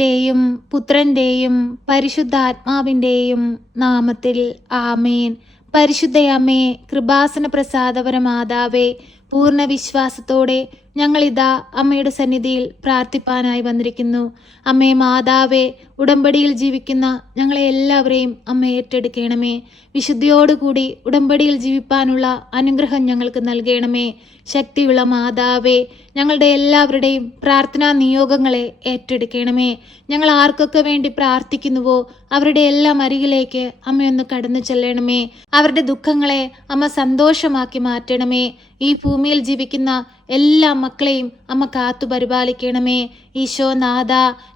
പിതാവിന്റെയും പുത്രന്റെയും പരിശുദ്ധാത്മാവിന്റെയും നാമത്തിൽ ആമേൻ. പരിശുദ്ധയമ്മേ കൃപാസന പ്രസാദപരമാതാവേ പൂർണ വിശ്വാസത്തോടെ ഞങ്ങളിതാ അമ്മയുടെ സന്നിധിയിൽ പ്രാർത്ഥിപ്പാനായി വന്നിരിക്കുന്നു. അമ്മേ മാതാവേ ഉടമ്പടിയിൽ ജീവിക്കുന്ന ഞങ്ങളെ എല്ലാവരെയും അമ്മ ഏറ്റെടുക്കണമേ. വിശുദ്ധിയോടുകൂടി ഉടമ്പടിയിൽ ജീവിപ്പാനുള്ള അനുഗ്രഹം ഞങ്ങൾക്ക് നൽകണമേ. ശക്തിയുള്ള മാതാവേ ഞങ്ങളുടെ എല്ലാവരുടെയും പ്രാർത്ഥനാ നിയോഗങ്ങളെ ഏറ്റെടുക്കണമേ. ഞങ്ങൾ ആർക്കൊക്കെ വേണ്ടി പ്രാർത്ഥിക്കുന്നുവോ അവരുടെ എല്ലാം അരികിലേക്ക് അമ്മയൊന്ന് കടന്നു ചെല്ലണമേ. അവരുടെ ദുഃഖങ്ങളെ അമ്മ സന്തോഷമാക്കി മാറ്റണമേ. ഈ ഭൂമിയിൽ ജീവിക്കുന്ന എല്ലാ മക്കളെയും അമ്മ കാത്തു പരിപാലിക്കണമേ. ഈശോ നാഥ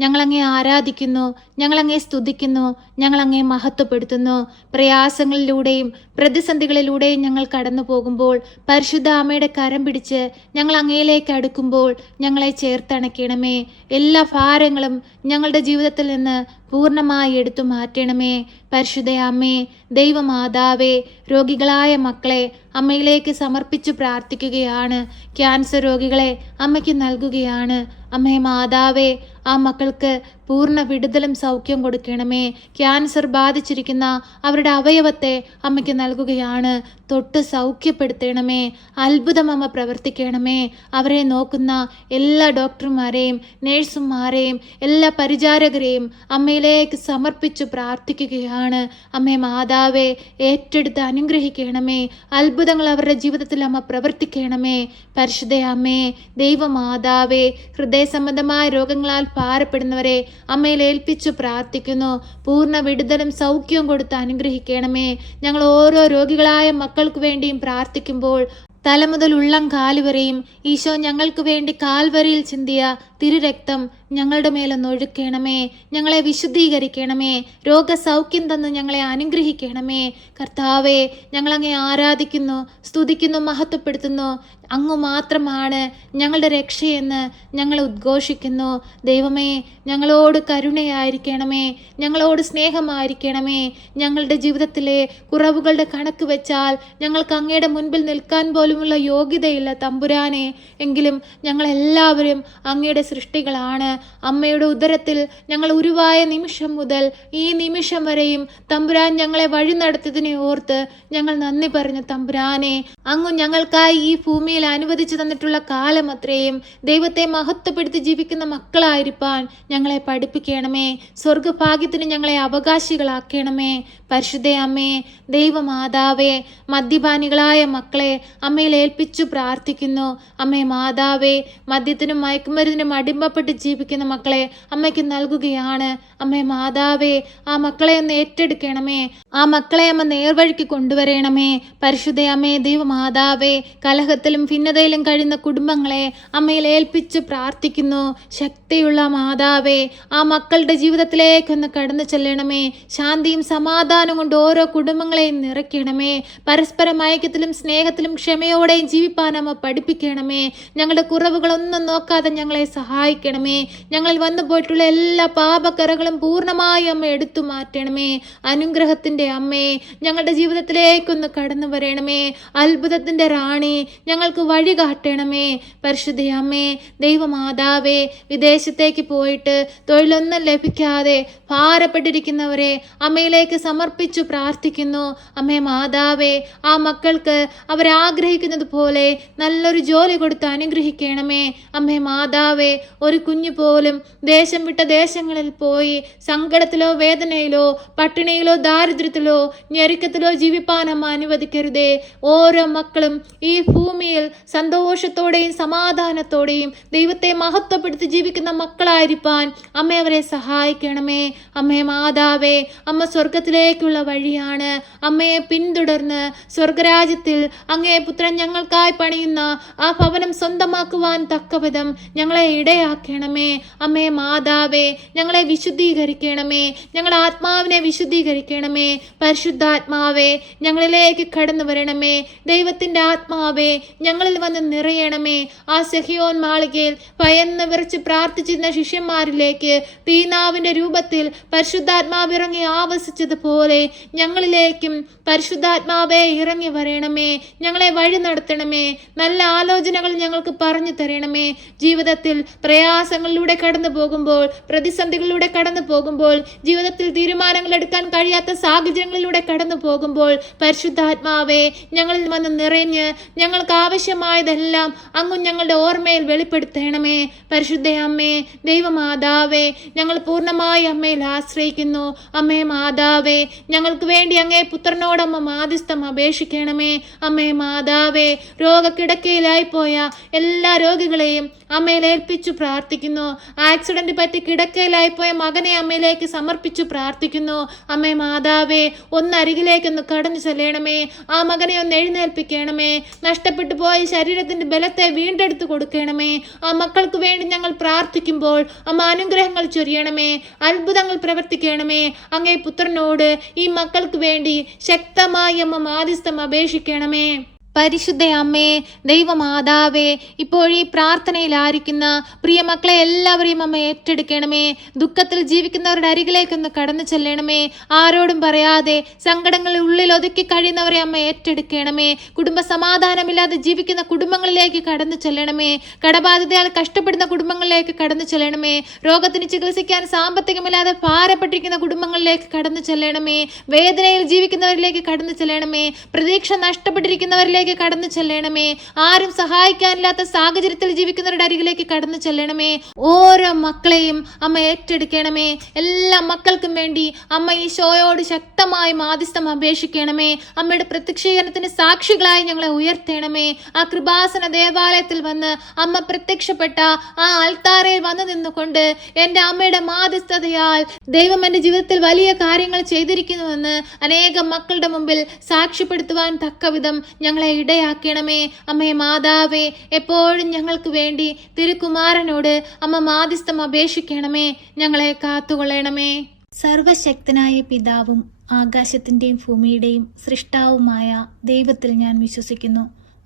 ഞങ്ങളങ്ങേ ആരാധിക്കുന്നു ഞങ്ങളങ്ങേ സ്തുതിക്കുന്നു ഞങ്ങളങ്ങേ മഹത്വപ്പെടുത്തുന്നു. പ്രയാസങ്ങളിലൂടെയും പ്രതിസന്ധികളിലൂടെയും ഞങ്ങൾ കടന്നു പോകുമ്പോൾ പരിശുദ്ധ അമ്മയുടെ കരം പിടിച്ച് ഞങ്ങൾ അങ്ങയിലേക്ക് അടുക്കുമ്പോൾ ഞങ്ങളെ ചേർത്തണയ്ക്കണമേ. എല്ലാ ഭാരങ്ങളും ഞങ്ങളുടെ ജീവിതത്തിൽ നിന്ന് പൂർണമായി എടുത്തു മാറ്റണമേ. പരിശുദ്ധ അമ്മേ ദൈവമാതാവേ രോഗികളായ മക്കളെ അമ്മയിലേക്ക് സമർപ്പിച്ചു പ്രാർത്ഥിക്കുകയാണ്. ക്യാൻസർ രോഗികളെ അമ്മയ്ക്ക് നൽകുകയാണ് അമ്മേ മാതാവേ ആ മക്കൾക്ക് പൂർണ വിടുതലും സൗഖ്യം കൊടുക്കണമേ. ക്യാൻസർ ബാധിച്ചിരിക്കുന്ന അവരുടെ അവയവത്തെ അമ്മയ്ക്ക് നൽകുകയാണ്. തൊട്ട് സൗഖ്യപ്പെടുത്തണമേ. അത്ഭുതം അമ്മ പ്രവർത്തിക്കണമേ. അവരെ നോക്കുന്ന എല്ലാ ഡോക്ടർമാരെയും നേഴ്സുമാരെയും എല്ലാ പരിചാരകരെയും അമ്മയിലേക്ക് സമർപ്പിച്ചു പ്രാർത്ഥിക്കുകയാണ്. അമ്മേ മാതാവേ ഏറ്റെടുത്ത് അനുഗ്രഹിക്കണമേ. അത്ഭുതങ്ങൾ അവരുടെ ജീവിതത്തിൽ അമ്മ പ്രവർത്തിക്കണമേ. പരിശുദ്ധ അമ്മേ ദൈവമാതാവേ ഹൃദയ സംബന്ധമായ രോഗങ്ങളാൽ ഭാരപ്പെടുന്നവരെ അമ്മയിൽ ഏൽപ്പിച്ചു പ്രാർത്ഥിക്കുന്നു. പൂർണ വിടുതലും സൗഖ്യവും കൊടുത്ത് അനുഗ്രഹിക്കണമേ. ഞങ്ങൾ ഓരോ രോഗികളായ മക്കൾക്ക് വേണ്ടിയും പ്രാർത്ഥിക്കുമ്പോൾ തല മുതൽ ഉള്ളം കാലുവരെയും ഈശോ ഞങ്ങൾക്ക് വേണ്ടി കാൽവരിയിൽ ചിന്തിയ തിരുരക്തം ഞങ്ങളുടെ മേലൊന്ന് ഒഴുക്കണമേ. ഞങ്ങളെ വിശുദ്ധീകരിക്കണമേ. രോഗസൗഖ്യം തന്ന് ഞങ്ങളെ അനുഗ്രഹിക്കണമേ. കർത്താവെ ഞങ്ങളങ്ങെ ആരാധിക്കുന്നു സ്തുതിക്കുന്നു മഹത്വപ്പെടുത്തുന്നു. അങ്ങു മാത്രമാണ് ഞങ്ങളുടെ രക്ഷയെന്ന് ഞങ്ങൾ ഉദ്ഘോഷിക്കുന്നു. ദൈവമേ ഞങ്ങളോട് കരുണയായിരിക്കണമേ. ഞങ്ങളോട് സ്നേഹമായിരിക്കണമേ. ഞങ്ങളുടെ ജീവിതത്തിലെ കുറവുകളുടെ കണക്ക് വെച്ചാൽ ഞങ്ങൾക്ക് അങ്ങയുടെ മുൻപിൽ നിൽക്കാൻ പോലുമുള്ള യോഗ്യതയില്ല തമ്പുരാനെ. എങ്കിലും ഞങ്ങളെല്ലാവരും അങ്ങയുടെ സൃഷ്ടികളാണ്. അമ്മയുടെ ഉദരത്തിൽ ഞങ്ങൾ ഉരുവായ നിമിഷം മുതൽ ഈ നിമിഷം വരെയും തമ്പുരാൻ ഞങ്ങളെ വഴി നടത്തിയതിനെ ഓർത്ത് ഞങ്ങൾ നന്ദി പറഞ്ഞു തമ്പുരാനെ അങ്ങ് ഞങ്ങൾക്കായി ഈ ഭൂമിയിൽ അനുവദിച്ചു തന്നിട്ടുള്ള കാലം അത്രയും ദൈവത്തെ മഹത്വപ്പെടുത്തി ജീവിക്കുന്ന മക്കളായിരിക്കാൻ ഞങ്ങളെ പഠിപ്പിക്കണമേ. സ്വർഗഭാഗ്യത്തിന് ഞങ്ങളെ അവകാശികളാക്കണമേ. പരിശുദ്ധ അമ്മേ ദൈവമാതാവേ മദ്യപാനികളായ മക്കളെ അമ്മയിൽ ഏൽപ്പിച്ചു പ്രാർത്ഥിക്കുന്നു. അമ്മേ മാതാവേ മദ്യത്തിനും മയക്കുമരുന്നിനും അടിമപ്പെട്ട് ജീവിക്കുന്ന മക്കളെ അമ്മയ്ക്ക് നൽകുകയാണ്. അമ്മേ മാതാവേ ആ മക്കളെ ഒന്ന് ഏറ്റെടുക്കണമേ. ആ മക്കളെ അമ്മ നേർവഴിക്ക് കൊണ്ടുവരണമേ. പരിശുദ്ധ അമ്മേ ദൈവമാതാവേ കലഹത്തിലും ഭിന്നതയിലും കഴിയുന്ന കുടുംബങ്ങളെ അമ്മയിൽ ഏൽപ്പിച്ച് പ്രാർത്ഥിക്കുന്നു. ശക്തിയുള്ള മാതാവേ ആ മക്കളുടെ ജീവിതത്തിലേക്കൊന്ന് കടന്നു ചെല്ലണമേ. ശാന്തിയും സമാധാനവും കൊണ്ട് ഓരോ കുടുംബങ്ങളെയും നിറയ്ക്കണമേ. പരസ്പരം ഐക്യത്തിലും സ്നേഹത്തിലും ക്ഷമയോടെയും ജീവിപ്പാൻ അമ്മ പഠിപ്പിക്കണമേ. ഞങ്ങളുടെ കുറവുകളൊന്നും നോക്കാതെ ഞങ്ങളെ സഹായിക്കണമേ. ഞങ്ങളിൽ വന്നു പോയിട്ടുള്ള എല്ലാ പാപക്കറകളും പൂർണമായി അമ്മ എടുത്തു മാറ്റണമേ. അനുഗ്രഹത്തിന്റെ അമ്മേ ഞങ്ങളുടെ ജീവിതത്തിലേക്കൊന്ന് കടന്നു വരണമേ. അത്ഭുതത്തിന്റെ റാണി ഞങ്ങൾക്ക് വഴി കാട്ടണമേ. പരിശുദ്ധ അമ്മേ ദൈവമാതാവേ വിദേശത്തേക്ക് പോയിട്ട് തൊഴിലൊന്നും ലഭിക്കാതെ ഭാരപ്പെട്ടിരിക്കുന്നവരെ അമ്മയിലേക്ക് സമർപ്പിച്ചു പ്രാർത്ഥിക്കുന്നു. അമ്മേ മാതാവേ ആ മക്കൾക്ക് അവരാഗ്രഹിക്കുന്നത് പോലെ നല്ലൊരു ജോലി കൊടുത്ത് അനുഗ്രഹിക്കണമേ. അമ്മേ മാതാവേ ഒരു കുഞ്ഞു പോലും ദേശം വിട്ട ദേശങ്ങളിൽ പോയി സങ്കടത്തിലോ വേദനയിലോ പട്ടിണിയിലോ ദാരിദ്ര്യത്തിലോ ഞെരുക്കത്തിലോ ജീവിപ്പാൻ അമ്മ അനുവദിക്കരുതേ. ഓരോ മക്കളും ഈ ഭൂമിയിൽ സന്തോഷത്തോടെയും സമാധാനത്തോടെയും ദൈവത്തെ മഹത്വപ്പെടുത്തി ജീവിക്കുന്ന മക്കളായിരിക്കാൻ അമ്മ അവരെ സഹായിക്കണമേ. അമ്മേ മാതാവേ അമ്മ സ്വർഗത്തിലേക്കുള്ള വഴിയാണ്. അമ്മയെ പിന്തുടർന്ന് സ്വർഗരാജ്യത്തിൽ അങ്ങേ പുത്രൻ ഞങ്ങൾക്കായി പണിയുന്ന ആ ഭവനം സ്വന്തമാക്കുവാൻ തക്കവിധം ഞങ്ങളെ ഇടയാക്കണമേ. അമ്മേ മാതാവേ ഞങ്ങളെ വിശുദ്ധീകരിക്കണമേ. ഞങ്ങളുടെ ആത്മാവിനെ വിശുദ്ധീകരിക്കണമേ. പരിശുദ്ധാത്മാവേ ഞങ്ങളിലേക്ക് കടന്നു വരണമേ. ദൈവത്തിന്റെ ആത്മാവേ ഞങ്ങളിൽ വന്ന് നിറയണമേ. ആ സെഹിയോൻ മാളികയിൽ ഭയന്ന് വിറച്ച് പ്രാർത്ഥിച്ചിരുന്ന ശിഷ്യന്മാരിലേക്ക് തീനാവിന്റെ രൂപത്തിൽ പരിശുദ്ധാത്മാവ് ഇറങ്ങി ആവസിച്ചതുപോലെ ഞങ്ങളിലേക്കും പരിശുദ്ധാത്മാവേ ഇറങ്ങി വരണമേ. ഞങ്ങളെ വഴി നടത്തണമേ. നല്ല ആലോചനകൾ ഞങ്ങൾക്ക് പറഞ്ഞു തരണമേ. ജീവിതത്തിൽ പ്രയാസങ്ങളിലൂടെ കടന്നു പോകുമ്പോൾ പ്രതിസന്ധികളിലൂടെ കടന്നു പോകുമ്പോൾ ജീവിതത്തിൽ തീരുമാനങ്ങൾ എടുക്കാൻ കഴിയാത്ത സാഹചര്യങ്ങളിലൂടെ കടന്നു പോകുമ്പോൾ പരിശുദ്ധാത്മാവെ ഞങ്ങളിൽ വന്ന് നിറഞ്ഞ് ഞങ്ങൾക്ക് ആവശ്യമായതെല്ലാം അങ്ങ് ഞങ്ങളുടെ ഓർമ്മയിൽ വെളിപ്പെടുത്തണമേ. പരിശുദ്ധ അമ്മേ ദൈവമാതാവേ ഞങ്ങൾ പൂർണമായി അമ്മയിൽ ആശ്രയിക്കുന്നു. അമ്മേ മാതാവേ ഞങ്ങൾക്ക് വേണ്ടി അങ്ങേ പുത്രനോടമ്മ മാധ്യസ്ഥം അപേക്ഷിക്കണമേ. അമ്മേ മാതാവേ രോഗക്കിടക്കയിലായി പോയ എല്ലാ രോഗികളെയും അമ്മയിൽ ഏൽപ്പിച്ചു പ്രാർത്ഥിക്കുന്നു. ആക്സിഡന്റ് പറ്റി കിടക്കയിലായി പോയ മകനെ അമ്മയിലേക്ക് സമർപ്പിച്ചു പ്രാർത്ഥിക്കുന്നു. അമ്മേ മാതാവേ ഒന്ന് അരികിലേക്കൊന്ന് കടന്നു ചെല്ലണമേ. ആ മകനെ ഒന്ന് എഴുന്നേൽപ്പിക്കണമേ. നഷ്ടപ്പെട്ടു പോയ ശരീരത്തിന്റെ ബലത്തെ വീണ്ടെടുത്ത് കൊടുക്കണമേ. ആ മക്കൾക്ക് വേണ്ടി ഞങ്ങൾ പ്രാർത്ഥിക്കുമ്പോൾ അമ്മ അനുഗ്രഹങ്ങൾ ചൊരിയണമേ. അത്ഭുതങ്ങൾ പ്രവർത്തിക്കണമേ. അങ്ങേ പുത്രനോട് ഈ മക്കൾക്ക് വേണ്ടി ശക്തമായി അമ്മ മാധ്യസ്ഥം അപേക്ഷിക്കണമേ. പരിശുദ്ധ അമ്മേ ദൈവമാതാവേ ഈ പ്രാർത്ഥനയിലായിരിക്കുന്ന പ്രിയ മക്കളെ എല്ലാവരെയും അമ്മ ഏറ്റെടുക്കണമേ. ദുഃഖത്തിൽ ജീവിക്കുന്നവരുടെ അരികിലേക്കൊന്ന് കടന്നു ചെല്ലണമേ. ആരോടും പറയാതെ സങ്കടങ്ങളിൽ ഉള്ളിൽ ഒതുക്കി കഴിയുന്നവരെ അമ്മ ഏറ്റെടുക്കണമേ. കുടുംബ സമാധാനമില്ലാതെ ജീവിക്കുന്ന കുടുംബങ്ങളിലേക്ക് കടന്നു ചെല്ലണമേ. കടബാധിതയാൽ കഷ്ടപ്പെടുന്ന കുടുംബങ്ങളിലേക്ക് കടന്നു ചെല്ലണമേ. രോഗത്തിന് ചികിത്സിക്കാൻ സാമ്പത്തികമില്ലാതെ ഭാരപ്പെട്ടിരിക്കുന്ന കുടുംബങ്ങളിലേക്ക് കടന്നു ചെല്ലണമേ. വേദനയിൽ ജീവിക്കുന്നവരിലേക്ക് കടന്നു ചെല്ലണമേ. പ്രതീക്ഷ നഷ്ടപ്പെട്ടിരിക്കുന്നവരിലേക്ക് കടന്നു ചെല്ലണമേ. ആരും സഹായിക്കാനില്ലാത്ത സാഹചര്യത്തിൽ ജീവിക്കുന്നവരുടെ അരികിലേക്ക് കടന്നു ചെല്ലണമേ. ഓരോ മക്കളെയും അമ്മ ഏറ്റെടുക്കണമേ. എല്ലാ മക്കൾക്കും വേണ്ടി അമ്മ ഈ ഷോയോട് ശക്തമായി മാധ്യസ്ഥം അപേക്ഷിക്കണമേ. അമ്മയുടെ പ്രത്യക്ഷീകരണത്തിന് സാക്ഷികളായി ഞങ്ങളെ ഉയർത്തണമേ. ആ കൃപാസന ദേവാലയത്തിൽ വന്ന് അമ്മ പ്രത്യക്ഷപ്പെട്ട ആ അൽത്താരയിൽ വന്നു നിന്നുകൊണ്ട് എന്റെ അമ്മയുടെ മാധ്യസ്ഥതയാൽ ദൈവം എന്റെ ജീവിതത്തിൽ വലിയ കാര്യങ്ങൾ ചെയ്തിരിക്കുന്നുവെന്ന് അനേകം മക്കളുടെ മുമ്പിൽ സാക്ഷ്യപ്പെടുത്തുവാൻ തക്കവിധം ഞങ്ങളെ ഇടയാക്കണമേ. അമ്മേ മാതാവേ എപ്പോഴും ഞങ്ങൾക്ക് വേണ്ടി തിരുകുമാരനോട് അമ്മ മാധ്യസ്ഥം അപേക്ഷിക്കണമേ. ഞങ്ങളെ കാത്തുകൊള്ളണമേ. സർവശക്തനായ പിതാവും ആകാശത്തിന്റെയും ഭൂമിയുടെയും സൃഷ്ടാവുമായ ദൈവത്തിൽ ഞാൻ വിശ്വസിക്കുന്നു.